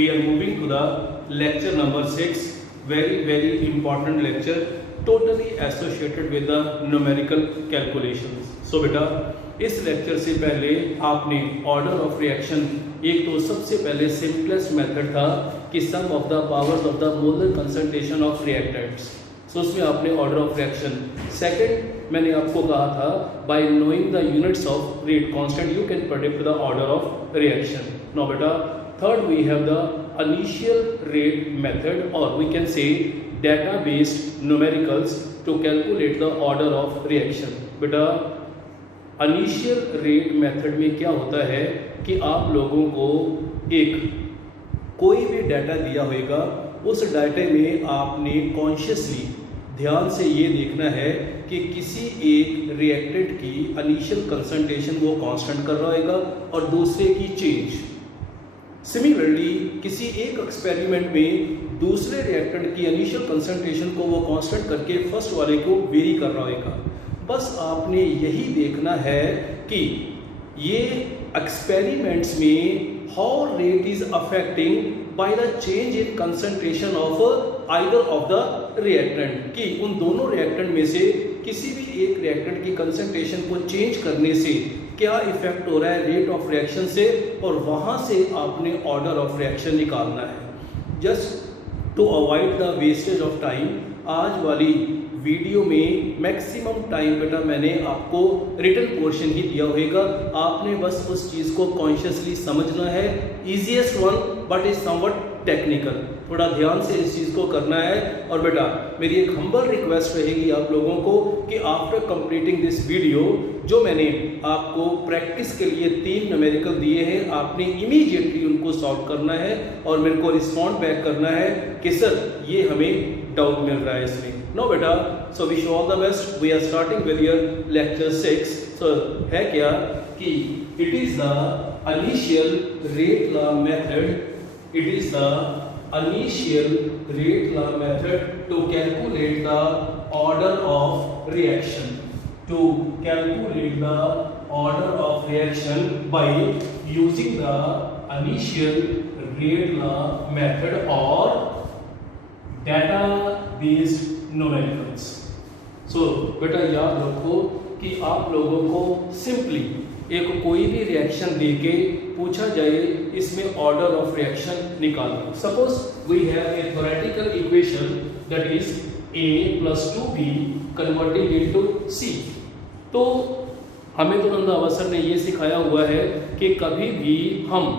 we are moving to the lecture number 6, very important lecture, totally associated with the numerical calculations. So बेटा इस lecture से पहले आपने order of reaction, एक तो सबसे पहले सिंपलेस्ट मेथड था कि sum of the powers of the molar concentration of reactants, so उसमें आपने ऑर्डर ऑफ रिएक्शन. सेकंड मैंने आपको कहा था by knowing the units of rate constant you can predict the order of reaction. Now बेटा third we have the initial rate method और we can say data based numericals to calculate the order of reaction. बेटा initial rate method में क्या होता है कि आप लोगों को एक कोई भी डाटा दिया होगा, उस डाटे में आपने कॉन्शियसली ध्यान से ये देखना है कि किसी एक रिएक्टेंट की इनिशियल कंसंट्रेशन वो कांस्टेंट कर रहा होगा और दूसरे की चेंज. सिमिलरली किसी एक एक्सपेरिमेंट में दूसरे रिएक्टेंट की इनिशियल कंसंट्रेशन को वो कांस्टेंट करके फर्स्ट वाले को वेरी कर रहा होगा. बस आपने यही देखना है कि ये एक्सपेरिमेंट्स में how rate is affecting by the change in concentration of either of the reactant, कि उन दोनों रिएक्टेंट में से किसी भी एक रिएक्टेंट की कंसंट्रेशन को चेंज करने से क्या इफेक्ट हो रहा है रेट ऑफ रिएक्शन से, और वहां से आपने ऑर्डर ऑफ रिएक्शन निकालना है. Just to avoid the wastage of time, आज वाली वीडियो में मैक्सिमम टाइम बेटा मैंने आपको रिटन पोर्शन ही दिया होगा, आपने बस उस चीज़ को कॉन्शियसली समझना है. Easiest one but is somewhat technical, थोड़ा ध्यान से इस चीज़ को करना है. और बेटा मेरी एक हम्बल रिक्वेस्ट रहेगी आप लोगों को कि आफ्टर कंप्लीटिंग दिस वीडियो जो मैंने आपको प्रैक्टिस के लिए 3 न्यूमेरिकल दिए हैं, आपने इमीडिएटली उनको सॉल्व करना है और मेरे को रिस्पॉन्ड बैक करना है कि सर ये हमें डाउट मिल रहा है इसमें. नो बेटा, so wish all the best. We are starting with your lecture 6. So है क्या कि it is the initial rate law method, it is the initial rate law method to calculate the order of reaction, to calculate the order of reaction by using the initial rate law method or data based numericals. So बेटा याद रखो कि आप लोगों को simply एक कोई भी रिएक्शन देके पूछा जाए इसमें ऑर्डर ऑफ रिएक्शन निकालो. Suppose we have a theoretical equation that is a + 2b converting into c. तो हमें तो नंदा अवसर ने ये सिखाया हुआ है कि कभी भी हम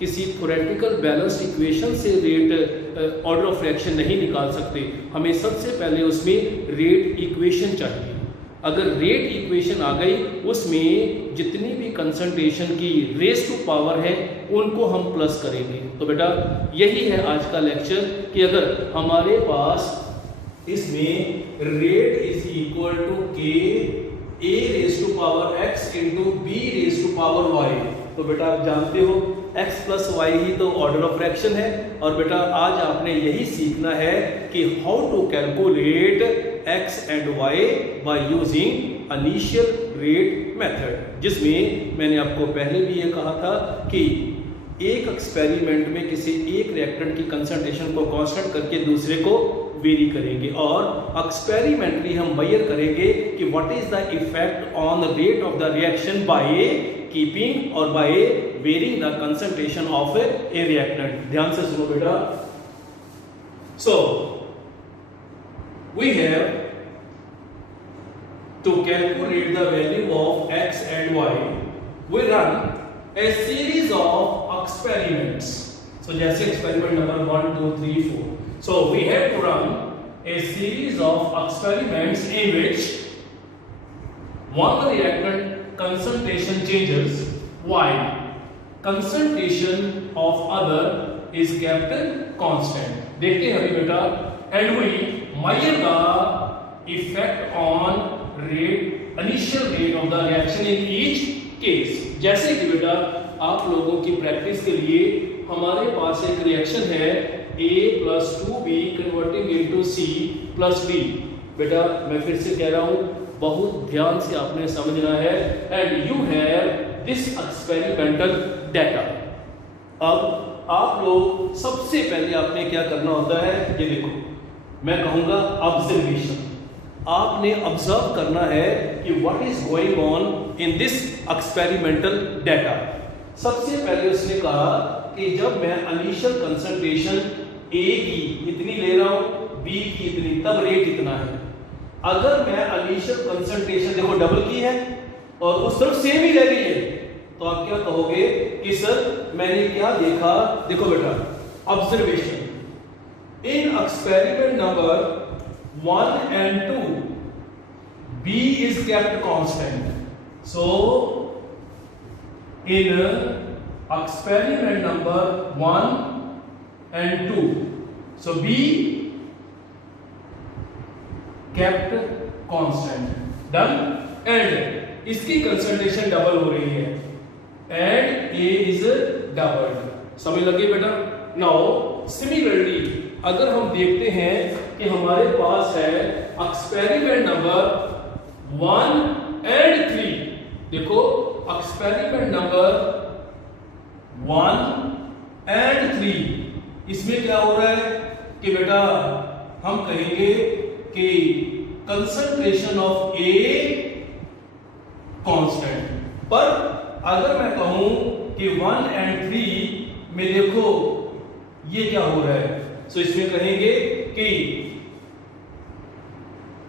किसी थ्योरेटिकल बैलेंस्ड इक्वेशन से रेट ऑर्डर ऑफ रिएक्शन नहीं निकाल सकते. हमें सबसे पहले उसमें रेट इक्वेशन चाहिए. अगर रेट इक्वेशन आ गई उसमें जितनी भी कंसंट्रेशन की रेस टू पावर है उनको हम प्लस करेंगे. तो बेटा यही है आज का लेक्चर कि अगर हमारे पास इसमें rate is equal to k a raise to power x into b raise to power y, तो बेटा आप जानते हो x प्लस वाई ही तो ऑर्डर ऑफ रिएक्शन है. और बेटा आज आपने यही सीखना है कि how to calculate x and y by using initial rate method, जिसमें मैंने आपको पहले भी ये कहा था कि एक एक्सपेरिमेंट में किसी एक रिएक्टेंट की कंसंट्रेशन को कांस्टेंट करके दूसरे को वेरी करेंगे और एक्सपेरिमेंटली हम मेजर करेंगे कि what is the effect on the rate of the reaction by keeping or by varying the concentration of a reactant. ध्यान से सुनो बेटा. So we have to calculate the value of x and y, we run a series of experiments. So जैसे experiment number 1, 2, 3, 4. So we have to run a series of experiments in which one reactant concentration changes while concentration of other is kept constant. देखते हैं अभी बेटा. And we measure the effect on rate, initial rate of the reaction in each case. जैसे कि बेटा आप लोगों की प्रैक्टिस के लिए हमारे पास एक रिएक्शन है a + 2b converting into c + d. बेटा मैं फिर से कह रहा हूँ, बहुत ध्यान से आपने समझना है. And you have this experimental data. अब आप लोग सबसे पहले आपने क्या करना होता है, ये देखो मैं कहूँगा ऑब्जर्वेशन। आपने ऑब्जर्व करना है कि what is going on in this experimental data. सबसे पहले उसने कहा कि जब मैं इनिशियल कंसंट्रेशन ए की इतनी ले रहा हूँ, बी की इतनी, तब रेट इतना है। अगर मैं इनिशियल कंसंट्रेशन देखो डबल की है और उस तरफ सेम ही रह रही है, तो आप क्या कहोगे कि सर मैंने क्या देखा। देखो बेटा, observation in experiment number 1 and 2 B is kept constant. So in experiment number 1 and 2, so B kept constant. Done. And इसकी कंसंट्रेशन डबल हो रही है and A is doubled. समझ लगी बेटा। Now similarly अगर हम देखते हैं कि हमारे पास है एक्सपेरिमेंट नंबर 1 and 3, देखो एक्सपेरिमेंट नंबर 1 and 3, इसमें क्या हो रहा है कि बेटा हम कहेंगे कि कंसंट्रेशन ऑफ ए कांस्टेंट, पर अगर मैं कहूं कि 1 and 3 में देखो ये क्या हो रहा है, सो इसमें कहेंगे कि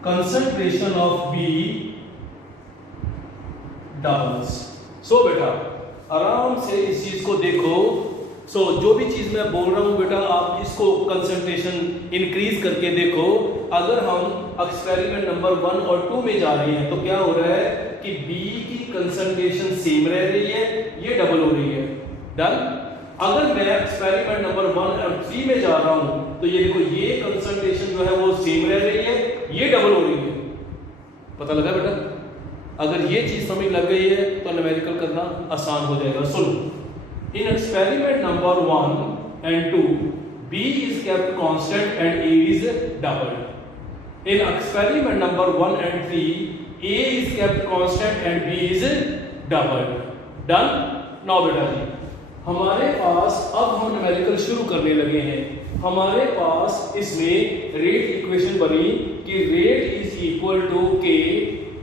कंसंट्रेशन ऑफ बी डबल्स। सो बेटा आराम से इस चीज को देखो। सो जो भी चीज मैं बोल रहा हूं बेटा, आप इसको कंसंट्रेशन इंक्रीज करके देखो। अगर हम एक्सपेरिमेंट नंबर 1 और 2 में जा रहे हैं तो क्या हो रहा है कि बी की कंसंट्रेशन सेम रह रही है, ये डबल हो रही है। डन। अगर मैं एक्सपेरिमेंट नंबर 1 और 3 में जा रहा हूं तो ये देखो ये कंसंट्रेशन जो है वो सेम रह रही है, ये डबल हो रही है। पता लगा बेटा? अगर ये चीज समझ लग गई है तो न्यूमेरिकल करना आसान हो जाएगा। सुनो, इन experiment number 1 and 2 B is kept constant and A is doubled. In experiment number 1 and 3 A is kept constant and B is doubled. Done? Now बेटा जी हमारे पास अब हम न्यूमेरिकल शुरू करने लगे हैं। हमारे पास इसमें रेट इक्वेशन बनी कि rate is equal to K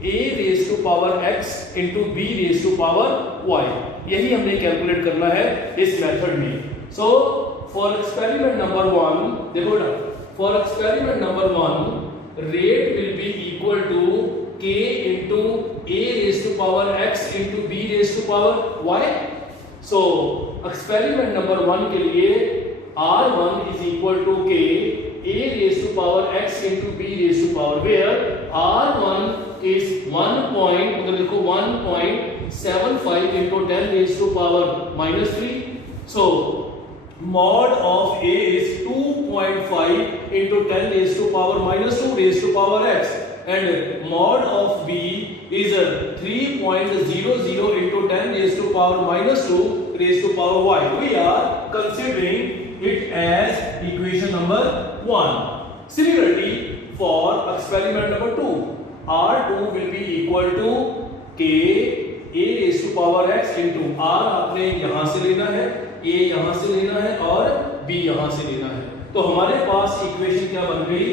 a raise to power x into b raise to power y। यही हमने कैलकुलेट करना है इस मेथड में। सो फॉर एक्सपेरिमेंट नंबर 1 देखो ना, for experiment number 1 rate will be equal to k into a raise to power x into b raise to power y। So experiment number 1 के लिए R1 is equal to K A raised to power X into B raised to power, where R1 is 1.75 into 10 raised to power minus 3. So mod of A is 2.5 into 10 raised to power minus 2 raised to power X, and mod of B is 3.00 into 10 raised to power minus 2 raised to power Y. We are considering it as equation number 1. Similarly, for experiment number 2, R2 will be equal to K A raised to power X into R आपने यहाँ से लेना है, A यहाँ से लेना है और B यहाँ से लेना है। तो हमारे पास इक्वेशन क्या बन गई?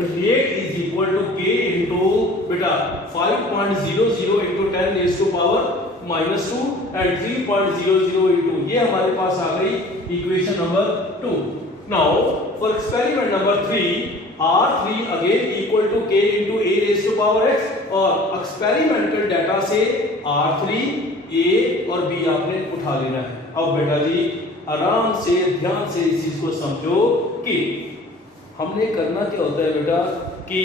Rate is equal to K into बेटा 5.00 into 10 raised to power minus 2 and 3.00 into, ये हमारे पास आ गई equation number 2। Now for experiment number 3 R3 again equal to K into A raised to power X, और एक्सपेरिमेंटल डाटा से R3 A और B आपने उठा लेना है। अब बेटा जी आराम से ध्यान से इस चीज को समझो कि हमने करना क्या होता है बेटा कि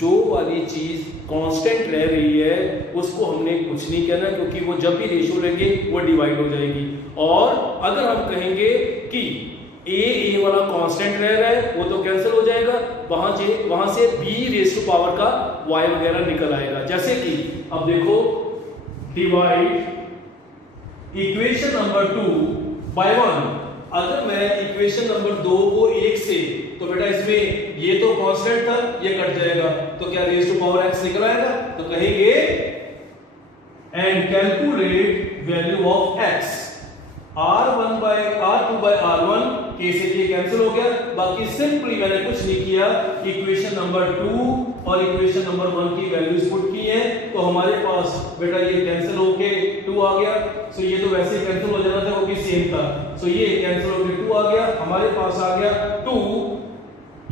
जो वाली चीज कांस्टेंट रह रही है उसको हमने कुछ नहीं कहना, क्योंकि वो जब भी रेशियो लेंगे वो डिवाइड हो जाएगी। और अगर हम कहेंगे कि a वाला कांस्टेंट रह रहा है वो तो कैंसिल हो जाएगा, वहां से b रेज़ टू पावर का y वगैरह निकल आएगा। जैसे कि अब देखो डिवाइड इक्वेशन नंबर 2 बाय 1। अगर मैं इक्वेशन नंबर 2 को 1 से, तो बेटा इसमें ये तो कांस्टेंट था, ये कट जाएगा, तो क्या रेज़ टू पावर x निकल आएगा। तो कहेंगे and calculate value of x। R1 by R2 by R1 के से ये कैंसिल हो गया। बाकी सिंपली मैंने कुछ नहीं किया, इक्वेशन नंबर 2 और इक्वेशन नंबर 1 की वैल्यूज पुट की है, तो हमारे पास बेटा ये कैंसिल होके 2 आ गया। सो ये तो वैसे ही कैंसिल हो जाना था, वो भी सेम था। सो ये कैंसिल होके 2 आ गया, हमारे पास आ गया 2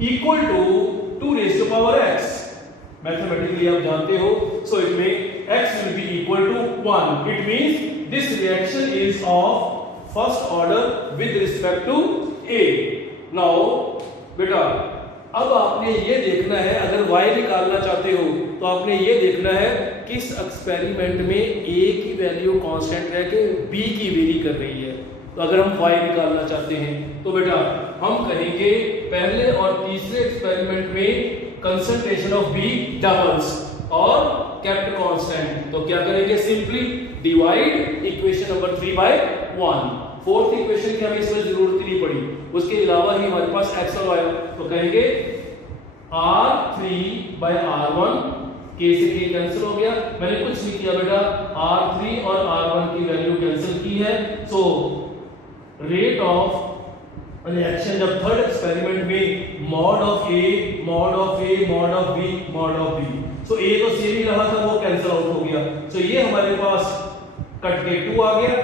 equal to 2 raise to power x। Mathematically आप जानते हो, सो इसमें x will be equal to 1. It means this reaction is of first order with respect to A. Now बेटा अब आपने ये देखना है, अगर y निकालना चाहते हो तो आपने ये देखना है किस एक्सपेरिमेंट में A की वैल्यू कांस्टेंट रह के B की वेरी कर रही है। तो अगर हम y निकालना चाहते हैं तो बेटा हम कहेंगे पहले और तीसरे एक्सपेरिमेंट में कंसंट्रेशन ऑफ B डबल्स और केप्ट कांस्टेंट। तो क्या करेंगे, simply divide equation number 3 by 1। Fourth equation की हमें इसमें जरूरत ही नहीं पड़ी, उसके अलावा ही हमारे पास x और y। तो कहेंगे R3 बाय R1 के से के कैंसिल हो गया, मैंने कुछ नहीं किया बेटा, R3 और R1 की वैल्यू कैंसिल की है। सो रेट ऑफ रिएक्शन जब थर्ड एक्सपेरिमेंट में mod of A mod of A mod of B mod of B, so A तो सेम ही रहा था, वो कैंसिल आउट हो गया। सो ये हमारे पास कट के 2 आ गया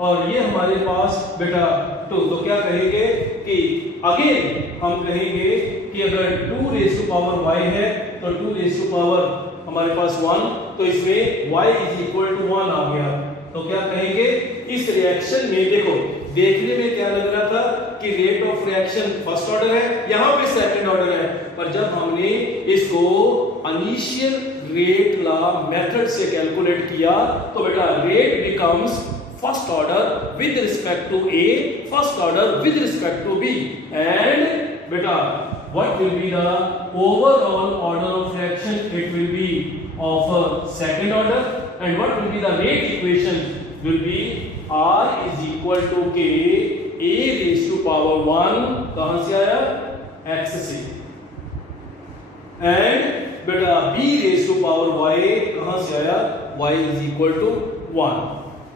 और ये हमारे पास बेटा 2। तो क्या कहेंगे कि अगेन हम कहेंगे कि अगर 2 रेज़ टू पावर y है तो 2 रेज़ टू पावर हमारे पास 1, तो इसमें y इज इक्वल टू 1 आ गया। तो क्या कहेंगे, इस रिएक्शन में देखो, देखने में क्या लग रहा था कि rate of reaction first order है, यहां पे सेकंड ऑर्डर है, पर जब हमने इसको इनिशियल रेट लॉ मेथड से कैलकुलेट किया तो बेटा rate becomes first order with respect to A, first order with respect to B, and बेटा what will be the overall order of reaction? It will be of second order, and what will be the rate equation? Will be R is equal to K A raised to power 1, कहां से आया, x से, and बेटा B raised to power y कहां से आया, y is equal to 1।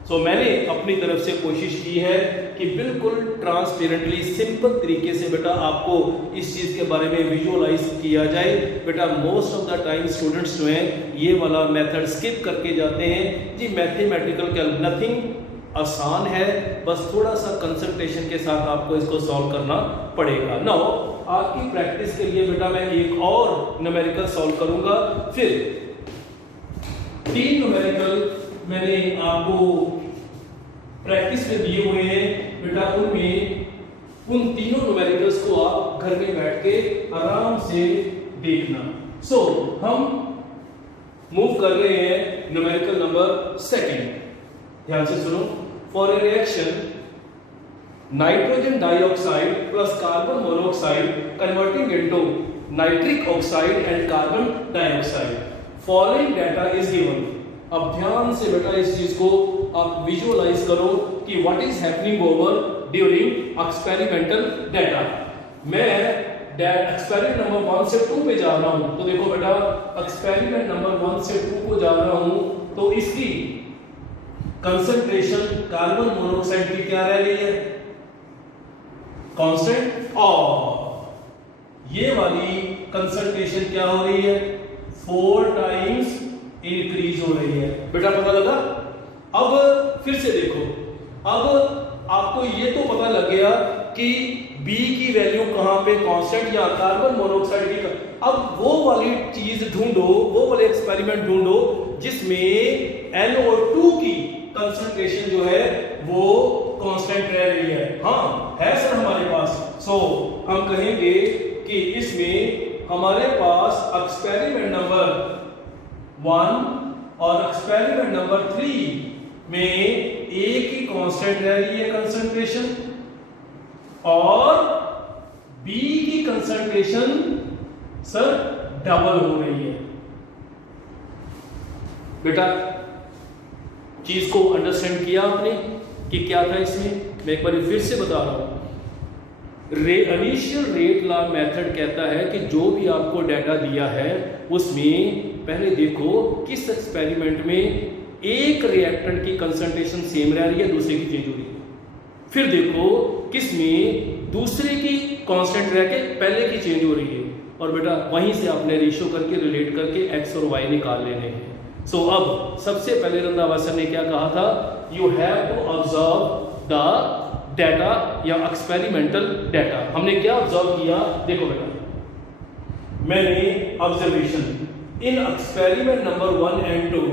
सो मैंने अपनी तरफ से कोशिश की है कि बिल्कुल ट्रांसपेरेंटली सिंपल तरीके से बेटा आपको इस चीज़ के बारे में विजुअलाइज किया जाए। बेटा most of the time students जो हैं ये वाला मेथड स्किप करके जाते हैं जी, मैथमेटिकल का नथिंग आसान है, बस थोड़ा सा कंसंट्रेशन के साथ आपको इसको सॉल्व करना पड़ेगा। नाउ आपकी प्रैक्टिस के लिए बेटा मैं एक और न्यूमेरिकल सॉल्व करूंगा, फिर 3 न्यूमेरिकल मैंने आपको प्रैक्टिस में दिए हुए हैं बेटा, उनमें उन तीनों न्यूमेरिकल्स को आप घर में बैठ के आराम से देखना। सो हम मूव कर रहे हैं न्यूमेरिकल नंबर 2, ध्यान से सुनो। For a reaction nitrogen dioxide plus carbon monoxide converting into nitric oxide and carbon dioxide, following data is given. अब ध्यान से बेटा इस चीज को आप विजुअलाइज करो कि what is happening over during experimental data. मैं एक्सपेरिमेंट नंबर 1 से 2 पे जा रहा हूं, तो देखो बेटा एक्सपेरिमेंट नंबर 1 से 2 को जा रहा हूं, तो इसकी कंसंट्रेशन कार्बन मोनोऑक्साइड की क्या रह रही है, कांस्टेंट, और ये वाली कंसंट्रेशन क्या हो रही है, 4 टाइम्स इंक्रीज हो रही है। बेटा पता लगा? अब फिर से देखो, अब आपको ये तो पता लग गया कि B की वैल्यू कहां पे कांस्टेंट या कार्बन मोनोऑक्साइड की। अब वो वाली चीज ढूंढो, वो वाले एक्सपेरिमेंट ढूंढो जिसमें NO2 की कंसंट्रेशन जो है वो कांस्टेंट रह रही है। हाँ है सर हमारे पास। सो हम कहेंगे कि इसमें हमारे पास एक्सपेरिमेंट नंबर 1 और एक्सपेरिमेंट नंबर 3 में A की कांस्टेंट रह रही है कंसंट्रेशन, और B की कंसंट्रेशन सर डबल हो रही है। बेटा चीज को अंडरस्टैंड किया आपने कि क्या था इसमें? मैं एक बार फिर से बता रहा हूं। इनिशियल रेट लॉ मेथड कहता है कि जो भी आपको डाटा दिया है उसमें पहले देखो किस एक्सपेरिमेंट में एक रिएक्टेंट की कंसंट्रेशन सेम रह रही है, दूसरे की चेंज हो रही है। फिर देखो किसमें दूसरे की कांस्टेंट रह के पहले की चेंज हो रही है, और बेटा वहीं से आपने रेशियो करके रिलेट करके x और y निकाल लेने हैं। सो अब सबसे पहले रंधावा सर ने क्या कहा था, you have to observe the data या एक्सपेरिमेंटल डाटा। हमने क्या ऑब्जर्व किया, देखो बेटा मैंने observation in experiment number 1 and 2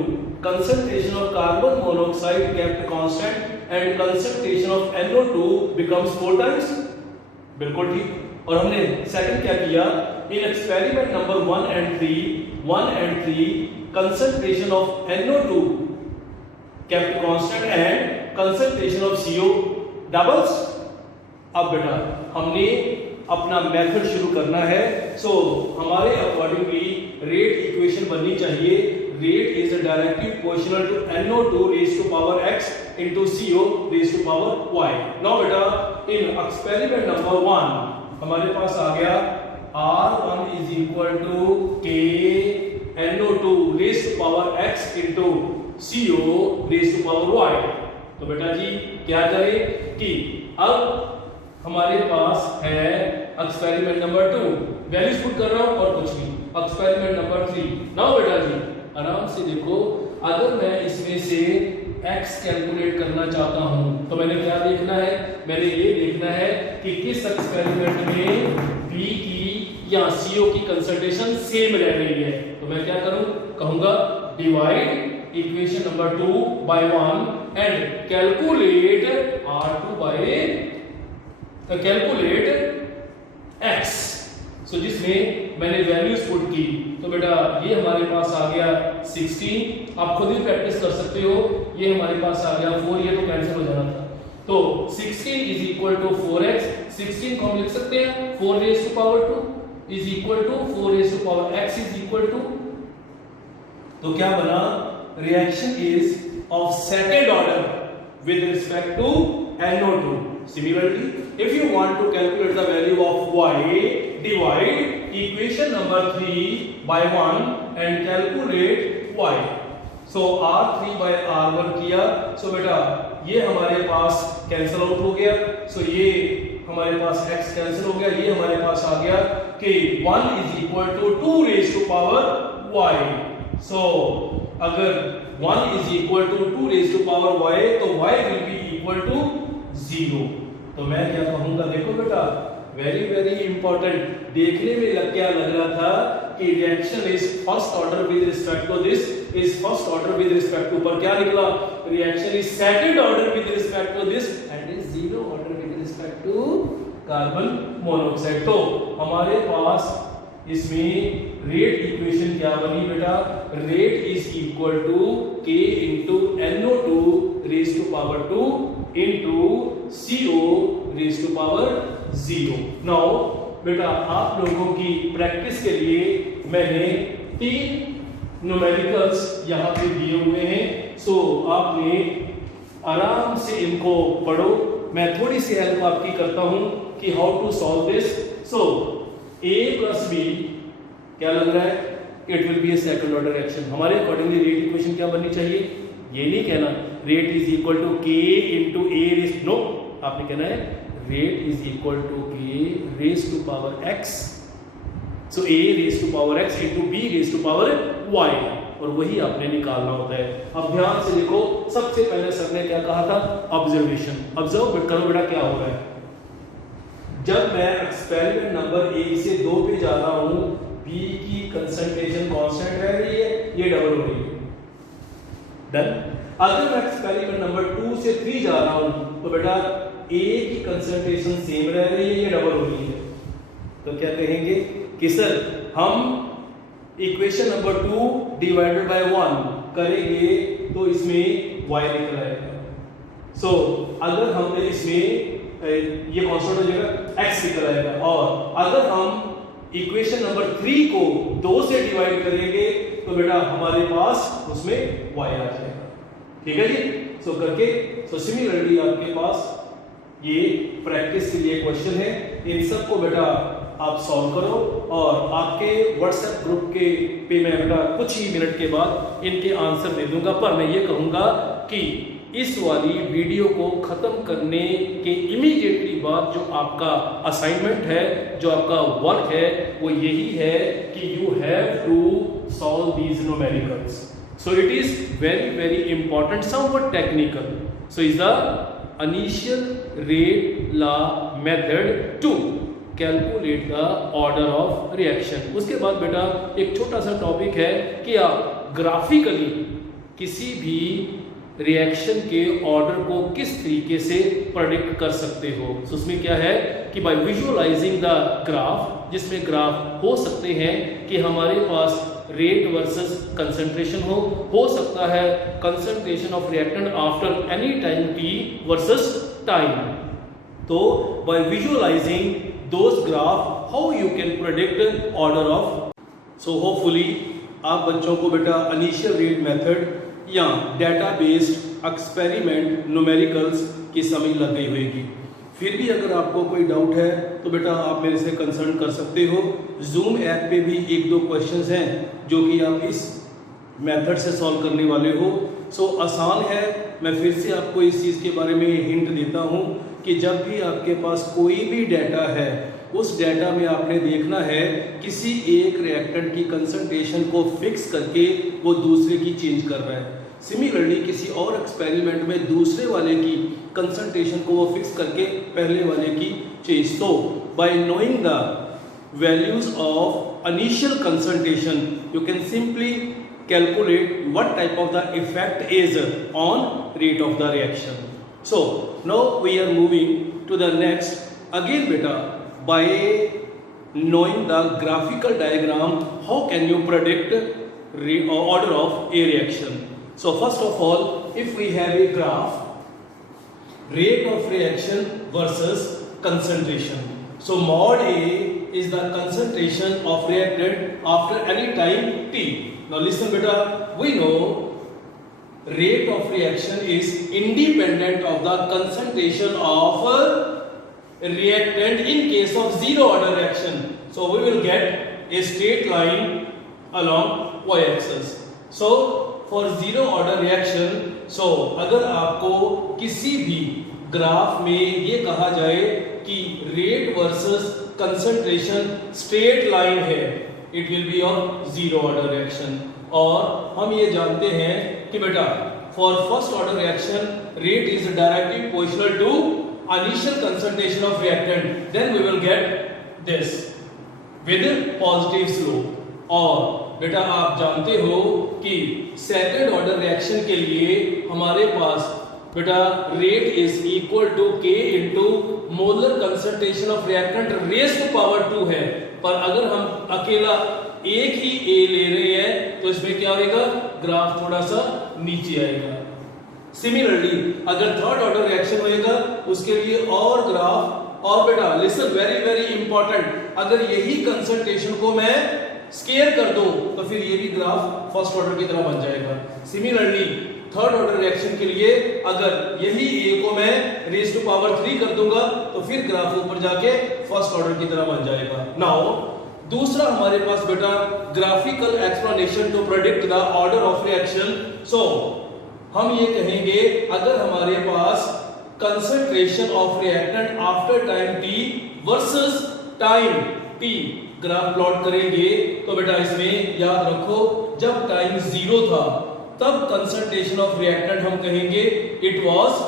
concentration of carbon monoxide kept constant and concentration of NO2 becomes 4 times, बिल्कुल ठीक। और हमने सेकंड क्या किया, इन experiment number 1 and 3 concentration of NO2 kept constant and concentration of CO doubles। अब बेटा हमने अपना मेथड शुरू करना है। सो हमारे अकॉर्डिंगली रेट इक्वेशन बननी चाहिए, rate is a directly proportional to NO2 raised to power x into CO raised to power y। Now बेटा इन एक्सपेरिमेंट नंबर 1 हमारे पास आ गया R1 is equal to K NO2 raised to power x into CO raised to power y। तो बेटा जी क्या करें कि अब हमारे पास है एक्सपेरिमेंट नंबर 2, वैल्यूज पुट कर रहा हूं और कुछ नहीं, एक्सपेरिमेंट नंबर 3। नाउ बेटा जी आराम से देखो, अगर मैं इसमें से x कैलकुलेट करना चाहता हूं तो मैंने क्या देखना है, मैंने ये देखना है कि किस एक्सपेरिमेंट में B की या CO की कंसंट्रेशन सेम रह रही है। तो मैं क्या करूं, कहूंगा divide equation number 2 by 1 and calculate R2 by calculate x। सो जिसमें मैंने वैल्यूज पुट की, तो बेटा ये हमारे पास आ गया 16, आप खुद ही प्रैक्टिस कर सकते हो, ये हमारे पास आ गया 4, ये तो कैंसिल हो जाना था। तो 16 इज इक्वल टू 4x, 16 को हम लिख सकते हैं 4 raise to power 2 is equal to 4 raise to power x is equal to, तो क्या बना, reaction is of second order with respect to NO2। Similarly, if you want to calculate the value of y, divide equation number 3 by 1 and calculate y। So R3 by R1 किया, so बेटा ये हमारे पास cancel out हो गया, so ये हमारे पास x cancel हो गया, ये हमारे पास आ गया कि 1 is equal to 2 raised to power y। So अगर 1 is equal to 2 raised to power y तो y will be equal to 0। तो मैं क्या कहूंगा, देखो बेटा वेरी वेरी इंपॉर्टेंट, देखने में क्या लग रहा था कि reaction is first order with respect to this, is first order with respect to, पर क्या निकला, reaction is second order with respect to this and is zero order with respect to carbon monoxide. तो हमारे पास इसमें rate equation क्या बनी बेटा, rate is equal to K into NO2 raised to power 2 into CO raised to power 0। Now बेटा आप लोगों की प्रैक्टिस के लिए मैंने 3 न्यूमेरिकल्स यहाँ पे दिए हुए हैं, सो आपने आराम से इनको पढ़ो। मैं थोड़ी सी हेल्प आपकी करता हूँ कि how to solve this. So A plus B क्या लग रहा है, it will be a second order reaction. हमारे अकॉर्डिंगली रेट इक्वेशन क्या बननी चाहिए, ये नहीं कहना rate is equal to K into A raise, no, आपने कहना है rate is equal to K raise to power x, so A raise to power x into B raise to power y, और वही आपने निकालना होता है। अब ध्यान से देखो, सबसे पहले सर ने क्या कहा था, ऑब्जर्वेशन, ऑब्जर्व करो बेटा क्या हो रहा है। जब मैं एक्सपेरिमेंट नंबर 1 से 2 पे जा रहा हूं, B की कंसंट्रेशन कांस्टेंट रह रही है, ये डबल हो रही है, डन। अगर मैं एक्सपेरिमेंट नंबर 2 से 3 जा रहा हूं तो बेटा A की कंसंट्रेशन सेम रह रही है, ये डबल हो रही है, तो क्या कहेंगे कि सर हम इक्वेशन नंबर 2 डिवाइडेड बाय 1 करेंगे तो इसमें y निकल आएगा। सो अगर हमने इसमें ये कांस्टेंट हो जाएगा, x निकल आएगा, और अगर हम इक्वेशन नंबर 3 को 2 से डिवाइड करेंगे तो बेटा हमारे पास उसमें y आ जाएगा, ठीक है जी। सो करके, सो सिमिलरली आपके पास ये प्रैक्टिस के लिए क्वेश्चन है, इन सब को बेटा आप सॉल्व करो, और आपके व्हाट्सएप ग्रुप के पे मैं बेटा कुछ ही मिनट के बाद इनके आंसर दे दूंगा। पर मैं ये कहूंगा कि इस वाली वीडियो को ख़त्म करने के इमीडिएटली बाद जो आपका असाइनमेंट है, जो आपका वर्क है, वो यही है कि you have to solve these numericals. So it is very very important, somewhat technical. So is the initial rate law method to calculate the order of reaction. उसके बाद बेटा एक छोटा सा टॉपिक है कि आप ग्राफिकली किसी भी रिएक्शन के ऑर्डर को किस तरीके से प्रेडिक्ट कर सकते हो. so, उसमें क्या है कि बाय विजुअलाइजिंग द ग्राफ, जिसमें ग्राफ हो सकते हैं कि हमारे पास रेट वर्सेस कंसंट्रेशन हो सकता है concentration of reactant after any time t versus time. तो by visualising those graph how you can predict order of. So hopefully आप बच्चों को बेटा इनिशियल रेट मेथड या डाटा बेस्ड एक्सपेरिमेंट न्यूमेरिकल्स की समझ लग गई होगी. फिर भी अगर आपको कोई डाउट है तो बेटा आप मेरे से कंसल्ट कर सकते हो. जूम ऐप पे भी 1-2 क्वेश्चंस हैं जो कि आप इस मेथड से सॉल्व करने वाले हो. सो आसान है. मैं फिर से आपको इस चीज़ के बारे में हिंट देता हूँ कि जब भी आपके पास कोई भी डाटा है, उस डाटा में आपने देखना है किसी एक रिएक्टेंट की कंसंट्रेशन को फिक्स करके वो दूसरे की चेंज कर रहा है. सिमिलरली किसी और एक्सपेरिमेंट में दूसरे वाले की कंसंट्रेशन को वो फिक्स करके पहले वाले की चेंज. तो bye knowing the values of initial concentration you can simply calculate what type of the effect is on rate of the reaction. So now we are moving to the next. Again beta, by knowing the graphical diagram, how can you predict order of a reaction? So first of all, if we have a graph, rate of reaction versus concentration. So mod A is the concentration of reactant after any time t. Now listen beta, we know rate of reaction is independent of the concentration of reactant in case of zero order reaction. So we will get a straight line along y-axis. So for zero order reaction, so अगर आपको किसी भी graph में ये कहा जाए कि rate versus concentration straight line है, it will be of zero order reaction. और हम ये जानते हैं कि बेटा for first order reaction rate is directly proportional to initial concentration of reactant. Then we will get this with positive slope. और बेटा आप जानते हो कि सेकंड ऑर्डर रिएक्शन के लिए हमारे पास बेटा rate is equal to K into molar concentration of reactant raise to power 2 है. पर अगर हम अकेला एक ही ए ले रहे हैं तो इसमें क्या होगा, ग्राफ थोड़ा सा नीचे आएगा. सिमिलरली अगर थर्ड ऑर्डर रिएक्शन होएगा उसके लिए और ग्राफ. और बेटा लिसन वेरी वेरी इंपॉर्टेंट, अगर यही कंसंट्रेशन को मैं स्केयर कर दूं तो फिर ये भी ग्राफ फर्स्ट ऑर्डर की तरह बन जाएगा. सिमिलरली थर्ड ऑर्डर रिएक्शन के लिए अगर यही ए को मैं रेज़ टू पावर 3 कर दूंगा तो फिर ग्राफ ऊपर जाके फर्स्ट ऑर्डर की तरह बन जाएगा. नाउ दूसरा हमारे पास बेटा graphical explanation to predict the order of reaction. So हम ये कहेंगे अगर हमारे पास concentration of reactant after time t versus time t graph plot करेंगे तो बेटा इसमें याद रखो जब टाइम 0 था तब कंसंट्रेशन ऑफ रिएक्टेंट हम कहेंगे it was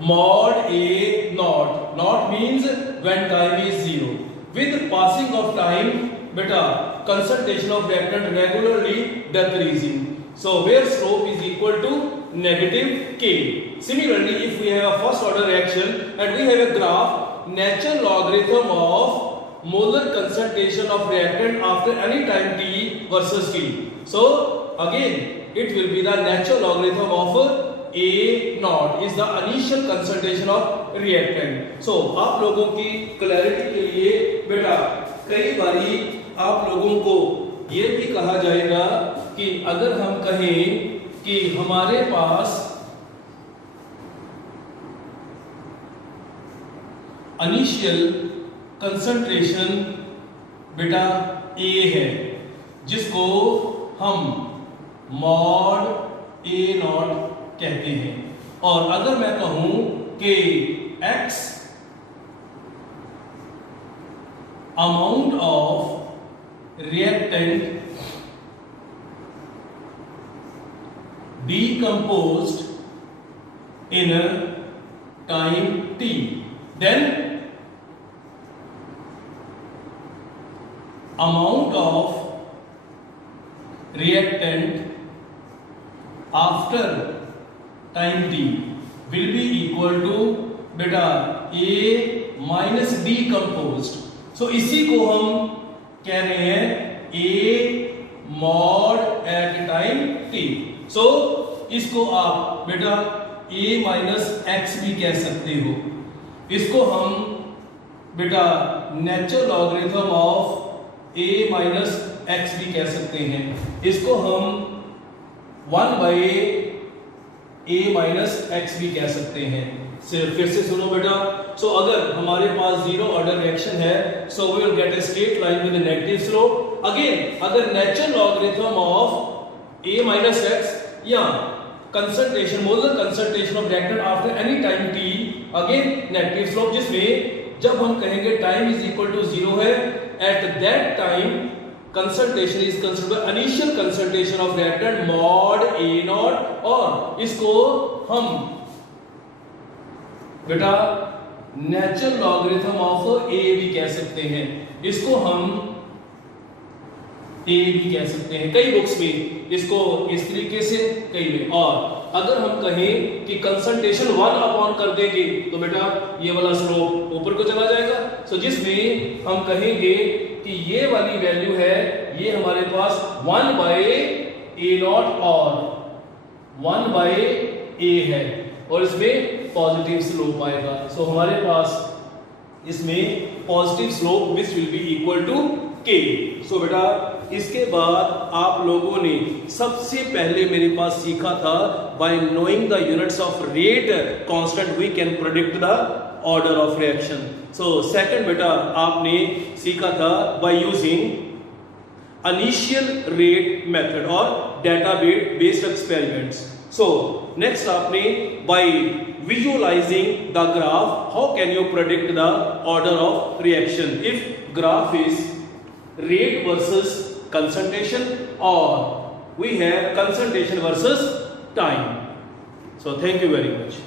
mod A naught. Naught means when time is 0. With passing of time, beta concentration of reactant regularly decreasing. So where slope is equal to negative k. Similarly, if we have a first order reaction and we have a graph, natural logarithm of molar concentration of reactant after any time t versus t. So again, it will be the natural logarithm of A naught is the initial concentration of reactant. So आप लोगों की clarity के लिए बेटा कई बारी आप लोगों को ये भी कहा जाएगा कि अगर हम कहें कि हमारे पास इनिशियल कंसंट्रेशन बेटा A है जिसको हम मॉड A नॉट कहते हैं। और अगर मैं कहूं कि x amount of reactant decomposed in a time t, then amount of reactant after time t will be equal to बेटा a minus decomposed। so इसी को हम कह रहे हैं a mod at time t। so इसको आप बेटा a माइनस एक्स भी कह सकते हो। इसको हम बेटा natural logarithm of a minus x भी कह सकते हैं। इसको हम 1 बाई a माइनस एक्स भी कह सकते हैं। फिर से सुनो बेटा। सो अगर हमारे पास जीरो ऑर्डर रिएक्शन है, so we will get a straight line with negative slope. Again अगर natural logarithm of a minus x या concentration molar concentration of reactant after any time t, again negative slope, जिसमें जब हम कहेंगे time is equal to 0 है, at that time concentration is considered initial concentration of reactant mod a not. और इसको हम बेटा नेचुरल लॉगरिथम ऑफ a भी कह सकते हैं। इसको हम a भी कह सकते हैं कई बुक्स में, इसको इस तरीके से कई में। और अगर हम कहें कि कंसंट्रेशन 1 अपॉन कर देंगे तो बेटा ये वाला स्लोप ऊपर को चला जाएगा। सो जिसमें हम कहेंगे कि ये वाली वैल्यू है, ये हमारे पास 1 बाई a नॉट और 1 बाई a है, और इसमें पॉजिटिव स्लोप आएगा। सो हमारे पास इसमें positive slope which will be equal to k। So बेटा इसके बाद आप लोगों ने सबसे पहले मेरे पास सीखा था by knowing the units of rate constant we can predict the order of reaction. So second बेटा आपने सीखा था by using initial rate method और data based experiments. So next आपने by visualizing the graph how can you predict the order of reaction if graph is rate versus concentration or we have concentration versus time. So thank you very much.